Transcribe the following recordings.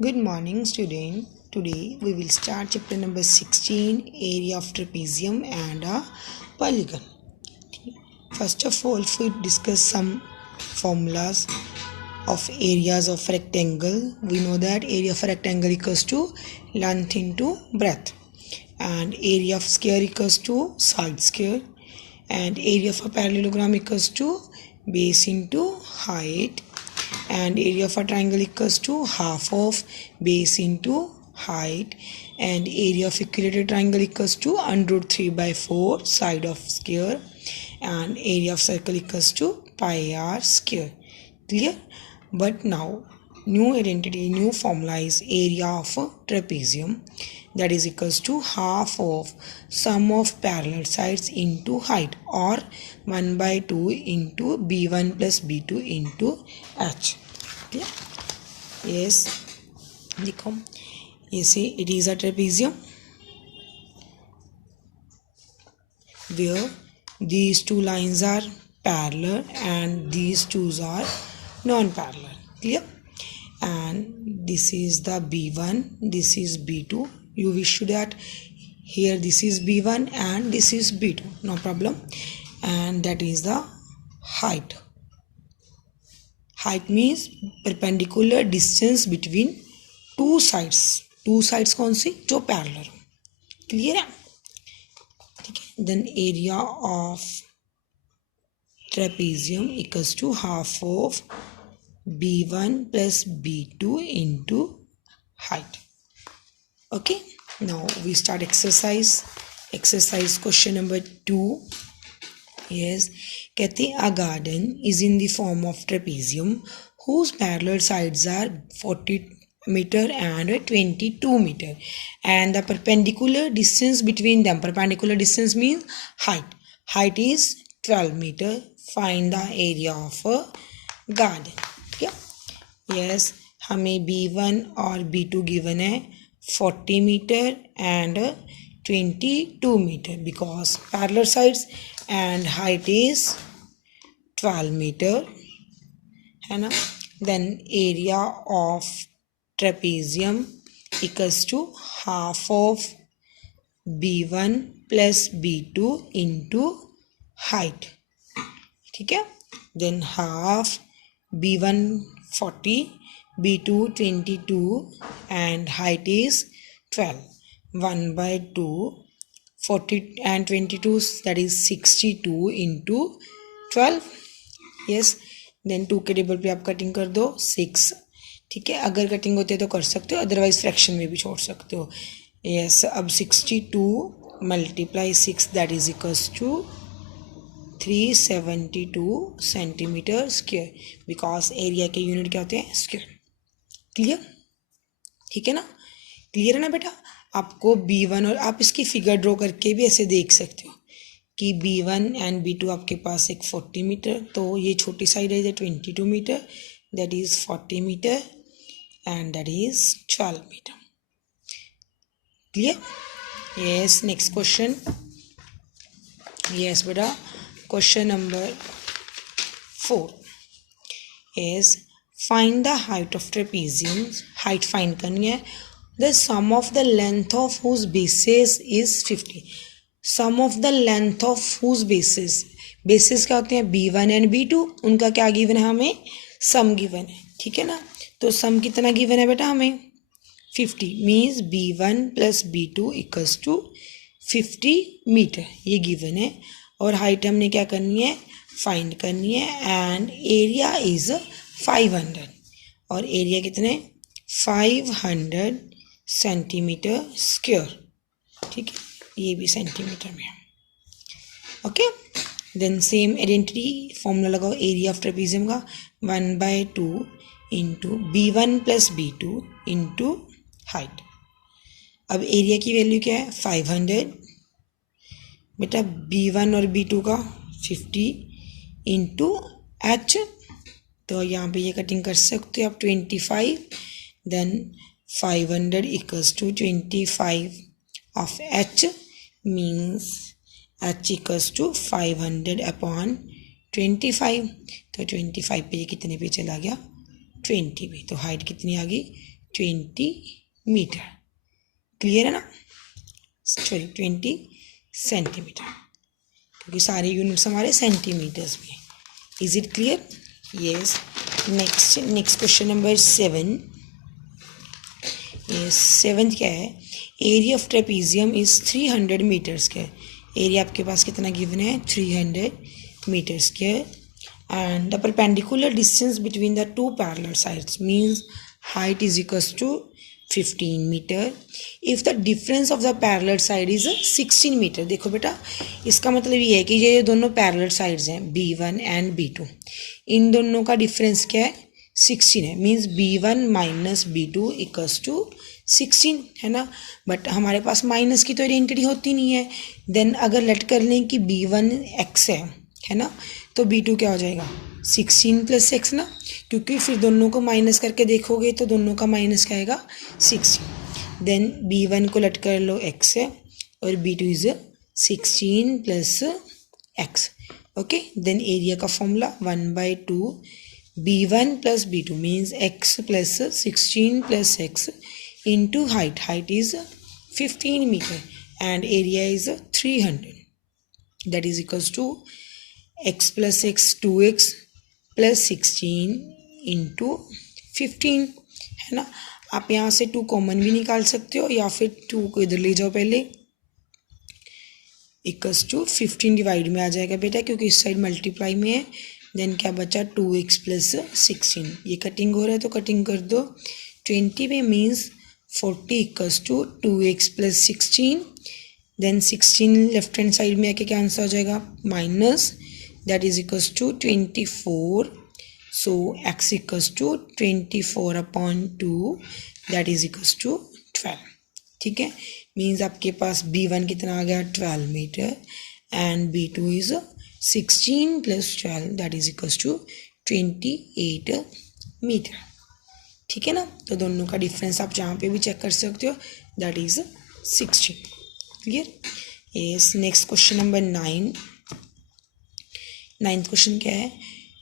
Good morning, student. Today we will start chapter number 16, area of trapezium and a polygon. First of all, we discuss some formulas of areas of rectangle. We know that area of rectangle equals to length into breadth, and area of square equals to side square, and area of a parallelogram equals to base into height, and area of a triangle equals to half of base into height, and area of equilateral triangle equals to √3/4 side of square, and area of circle equals to pi r square. Clear? But now new identity, new formula is area of a trapezium, that is equals to half of sum of parallel sides into height, or 1/2 into b1 plus b2 into h. Clear? Yes, देखो you see it is a trapezium where these two lines are parallel and these two are non-parallel. Clear? And this is the b1, this is b2. You wish that here this is b1 and this is b2, no problem. And that is the height. Height means perpendicular distance between two sides. Two sides कौन सी? जो parallel. Clear है? ठीक है. Then area of trapezium equals to half of b1 plus b2 into height. Okay. Now we start exercise. Exercise question number 2. Yes. कहते हैं a garden is in the form of trapezium whose parallel sides are 40 meter and 22 meter, and the perpendicular distance between them, perpendicular distance means height is 12 meter. Find the area of a garden. Yeah. Yes, हमें b1 और b2 given है 40 meter and 22 meter because parallel sides, and height is 12 meter है ना. Then area of trapezium equals to half of b1 plus b2 into height. ठीक है. Then half b1 40, b2 22 and height is 12. 1/2 40 and 22, that is 62 into 12. Yes. Then 2 के table पे आप cutting कर दो 6. ठीक है. अगर कटिंग होती है तो कर सकते हो, अदरवाइज फ्रैक्शन में भी छोड़ सकते हो. यस. अब 62 multiply 6, that is equals to 372 centimetre square, because area के यूनिट क्या होते हैं? स्क्वायर. क्लियर? ठीक है ना. क्लियर है ना बेटा. आपको b1 और आप इसकी फिगर ड्रॉ करके भी ऐसे देख सकते हो कि b1 एंड b2 आपके पास एक 40 मीटर, तो ये छोटी साइड है 22 metre, that is 40 metre and that is 12 metre. Clear? Yes. Next question. Yes बेटा. Question number 4 is find the height of trapezium. Height find करनी है. The sum of the length of whose bases is 50. Sum of the length of whose bases. Bases क्या होते हैं? b1 and b2. उनका क्या given है? हमें सम given है. ठीक है ना. तो सम कितना गिवन है बेटा? हमें 50 means b1 plus b2 equals to 50 metre. ये गिवन है. और हाइट हमने क्या करनी है? फाइंड करनी है. And area is 500. और एरिया कितने? 500 सेंटीमीटर स्क्वायर. ठीक है. ये भी सेंटीमीटर में. Okay. Then same identity formula लगाओ एरिया ऑफ ट्रेपेजियम का. 1/2 into b1 plus b2 into height. अब एरिया की वैल्यू क्या है? 500. बेटा b1 और b2 का 50 इंटू h, तो यहाँ पे ये कटिंग कर सकते हो आप 25. Then 500 equals to 25 of h means h equals to 500 upon 25. तो 25 पे ये कितने पे चला गया? 20 पे. तो हाइट कितनी आ गई? 20 मीटर। क्लियर है ना, सॉरी 20 सेंटीमीटर, क्योंकि सारे यूनिट्स हमारे सेंटीमीटर्स में। Is it clear? Yes. Next question number 7। ये 7th क्या है? Area of trapezium is 300 metre square. Area आपके पास कितना गिवन है? 300 metre square. And the perpendicular distance between the two parallel sides means height is equals to 15 metre if the difference of the parallel side is 16 metre. देखो बेटा, इसका मतलब ये है कि ये दोनों पैरेलल साइड्स हैं B1 एंड B2, इन दोनों का डिफरेंस क्या है? 16 है। Means B1 minus B2 equals to 16 है ना। बट हमारे पास माइनस की तो आइडेंटिटी होती नहीं है। देन अगर लेट कर लें कि B1 x है ना, तो B2 क्या हो जाएगा? 16 प्लस x ना, क्योंकि फिर दोनों को माइनस करके देखोगे तो दोनों का माइनस क्या आएगा? 16। देन B1 को लेट कर लो x है और B2 is 16 plus x। Okay, then area का formula 1/2 B1 plus B2 means x plus 16 plus x into height. Height is 15 meter and area is 300. That is equals to x plus x 2x plus 16 into 15 है ना। आप यहाँ से 2 common भी निकाल सकते हो या फिर 2 को इधर ले जाओ पहले, इक्वल्स टू 15 डिवाइड में आ जाएगा बेटा, क्योंकि इस साइड मल्टीप्लाई में है। देन क्या बचा? 2x plus 16। ये कटिंग हो रहा है तो कटिंग कर दो। 20 में means 40 equals to 2x plus 16। Then 16 left hand side में आके क्या आंसर हो जाएगा? Minus, that is equals to 24। So x equals to 24/2, that is equals to 12। ठीक है, मीन्स आपके पास B1 कितना आ गया? 12 metre and B2 is 16 plus 12, that is equals to 28 metre. ठीक है ना, तो दोनों का डिफरेंस आप जहाँ पे भी चेक कर सकते हो, that is 16। Clear? Yes. Next question number 9। 9th question क्या है?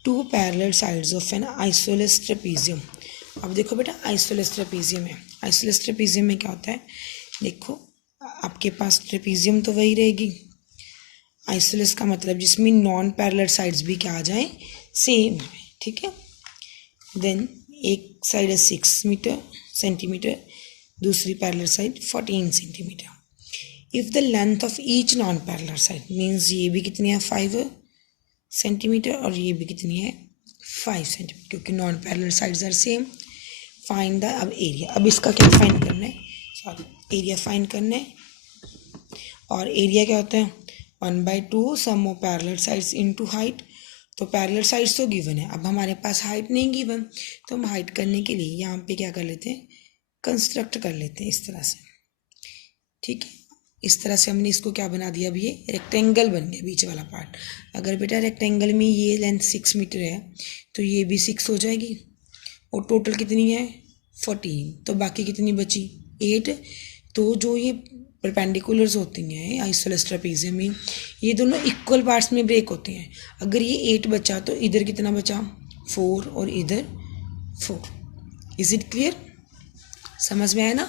2 parallel sides of an isosceles trapezium. अब देखो बेटा, आइसोलेस ट्रेपीजियम है। आइसोलेस ट्रेपीजियम में क्या होता है? देखो, आपके पास ट्रेपीजियम तो वही रहेगी, आइसोलेस का मतलब जिसमें नॉन पैरेलल साइड्स भी क्या आ जाए? सेम। ठीक है, देन एक साइड है 6 सेंटीमीटर, दूसरी parallel side 14 centimetre. If the length of each non parallel side means ये भी कितनी है? 5 सेंटीमीटर और ये भी कितनी है? 5 सेंटीमीटर, क्योंकि non parallel sides are same. Find the, अब एरिया, अब इसका क्या फाइंड करना है? सॉरी, एरिया फाइंड करना है। और एरिया क्या होता है? 1/2 sum of parallel sides into height. तो पैरेलल साइड्स तो गिवन है, अब हमारे पास हाइट नहीं गिवन, तो हम हाइट करने के लिए यहाँ पे क्या कर लेते हैं? कंस्ट्रक्ट कर लेते हैं इस तरह से। ठीक है, इस तरह से हमने इसको क्या बना दिया? अब ये रेक्टेंगल बन गया बीच वाला पार्ट। अगर बेटा रेक्टेंगल में ये लेंथ 6 मीटर है तो ये भी 6 हो जाएगी, और टोटल कितनी है? 14। तो बाकी कितनी बची? 8। तो जो ये परपेंडिकुलर्स होती हैं आइसोलेस ट्रेपीजियम में, ये दोनों इक्वल पार्ट्स में ब्रेक होते हैं। अगर ये 8 बचा तो इधर कितना बचा? 4 और इधर 4। Is it clear? समझ में आया ना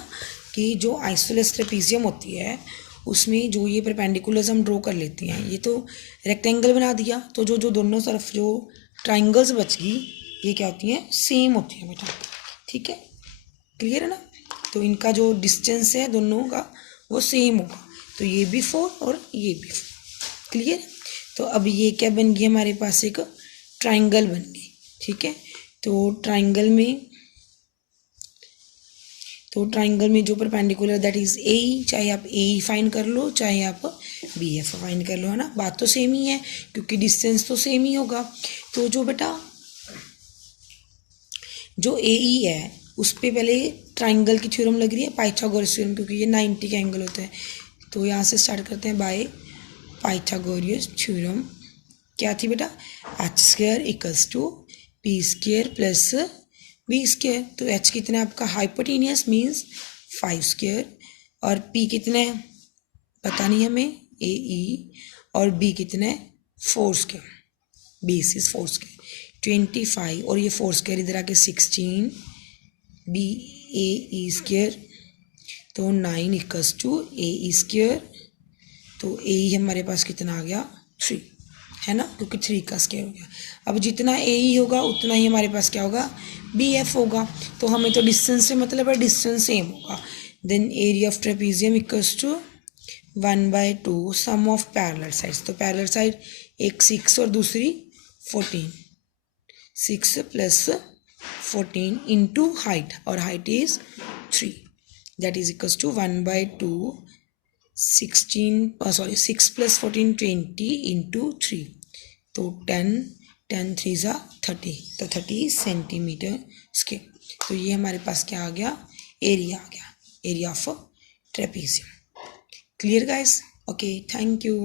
कि जो आइसोलेस ट्रेपीजियम होती है उसमें जो ये परपेंडिकुलर्स हम ड्रॉ कर लेते हैं, ये तो रेक्टेंगल बना दिया, तो जो जो दोनों तरफ जो ट्राइंगल्स बच गई ये क्या होती हैं? सेम होती हैं बेटा। ठीक है, क्लियर है ना? तो इनका जो डिस्टेंस है दोनों का वो सेम होगा, तो ये भी 4 और ये भी 4। क्लियर? तो अब ये क्या बन गई? हमारे पास एक ट्राइंगल बन गई। ठीक है, तो ट्राइंगल में जो परपेंडिकुलर दैट इज ए, चाहे आप ए फाइंड कर लो चाहे आप BF फाइंड कर लो, है ना, बात तो सेम ही है क्योंकि डिस्टेंस तो सेम ही होगा। तो जो बेटा जो AE है उस पर पहले ट्राइंगल की थ्योरम लग रही है, पाइथागोरस थ्योरम, क्योंकि ये 90 का एंगल होता है। तो यहाँ से स्टार्ट करते हैं बाय पाइथागोरस थ्योरम। क्या थी बेटा? h² equals to p² plus b²। तो h कितना है आपका? हाइपोटेनियस मीन्स 5², और p कितना है पता नहीं हमें, AE, और b कितना है? 4²। बेस इज 4², 25, और ये 4² इधर आके 16, बी ए ई स्क्वायर, तो 9 equals to A E square, तो ए ई हमारे पास कितना आ गया 3, है ना, क्योंकि 3 का स्क्वायर हो गया। अब जितना ए ई होगा उतना ही हमारे पास क्या होगा बी एफ होगा, तो हमें तो डिस्टेंस से मतलब है, डिस्टेंस सेम होगा। Then area of trapezium equals to 1/2 sum of parallel sides, तो पैरेलल साइड एक 6 और दूसरी 14, 6 + 14 इंटू हाइट, और height is 3, that is equals to 1/2 6 + 14 20 into 3, तो 10 3 ज़ा 30, तो 30 सेंटीमीटर स्क्वायर। तो ये हमारे पास क्या आ गया एरिया आ गया, area of trapezium. Clear guys? Okay, thank you.